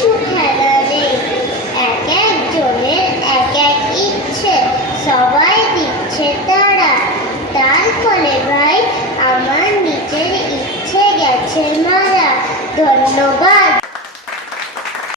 কিছু খেলা নেই, এক একজনের এক এক ইচ্ছে, সবাই দিচ্ছে তারা। তার ফলে ভাই আমার নিজের ইচ্ছে গেছে মারা। ধন্যবাদ।